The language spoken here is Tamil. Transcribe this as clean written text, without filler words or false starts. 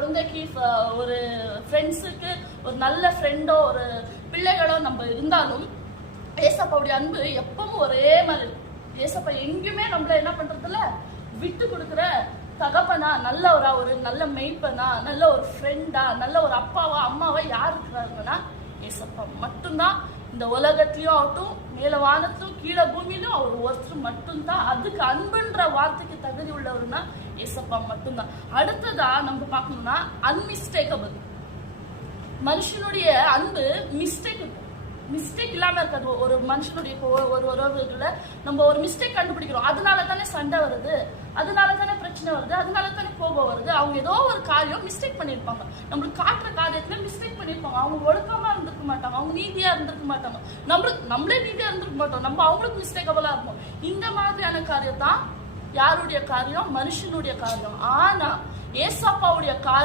குழந்தைக்கு ஒரு ஃப்ரெண்ட்ஸுக்கு ஒரு நல்ல ஃப்ரெண்டோ ஒரு பிள்ளைகளோ நம்ம இருந்தாலும் ஏசப்பாவுடைய அன்பு எப்பவும் ஒரே மாதிரி இருக்கும். ஏசப்பா எங்கேயுமே நம்மள என்ன பண்றதுல விட்டு கொடுக்குற தகப்பனா, நல்ல ஒரு நல்ல மெய்ப்பனா, நல்ல ஒரு ஃப்ரெண்டா, நல்ல ஒரு அப்பாவா அம்மாவா யார் இருக்கிறாங்கன்னா ஏசப்பா மட்டும்தான். இந்த உலகத்திலயும் ஆகட்டும், மேல வானத்திலும் கீழே பூமியிலும் அவர் ஒருத்தர் மட்டும்தான். அதுக்கு அன்புன்ற வார்த்தைக்கு தகுதி உள்ளவர்னா ஏசப்பா மட்டும்தான். அடுத்ததா நம்ம பார்க்கணும்னா அன்மிஸ்டேக்கபிள். மனுஷனுடைய அன்பு மிஸ்டேக் இல்லாம இருக்காது. ஒரு மனுஷனுடைய ஒரு உறவுல நம்ம ஒரு மிஸ்டேக் கண்டுபிடிக்கிறோம், அதனால தானே சண்டை வருது, அதனால தானே பிரச்சனை வருது, அதனால தானே கோபம் வருது. அவங்க ஏதோ ஒரு காரியம் மிஸ்டேக் பண்ணிருப்பாங்க, நம்மளுக்கு காட்டுற காரியத்துல மிஸ்டேக் பண்ணிருப்பாங்க. அவங்க ஒழுக்கமா இருந்திருக்க மாட்டாங்க, அவங்க நீதியா இருந்திருக்க மாட்டாங்க, நம்மளே நீதியா இருந்திருக்க மாட்டோம், நம்ம அவங்களுக்கு மிஸ்டேக்கபிளா இருப்போம். இந்த மாதிரியான காரியம் தான் யாருடைய காரியம்? மனுஷனுடைய காரியம். ஆனா ஏசப்பாவுடைய காரியம்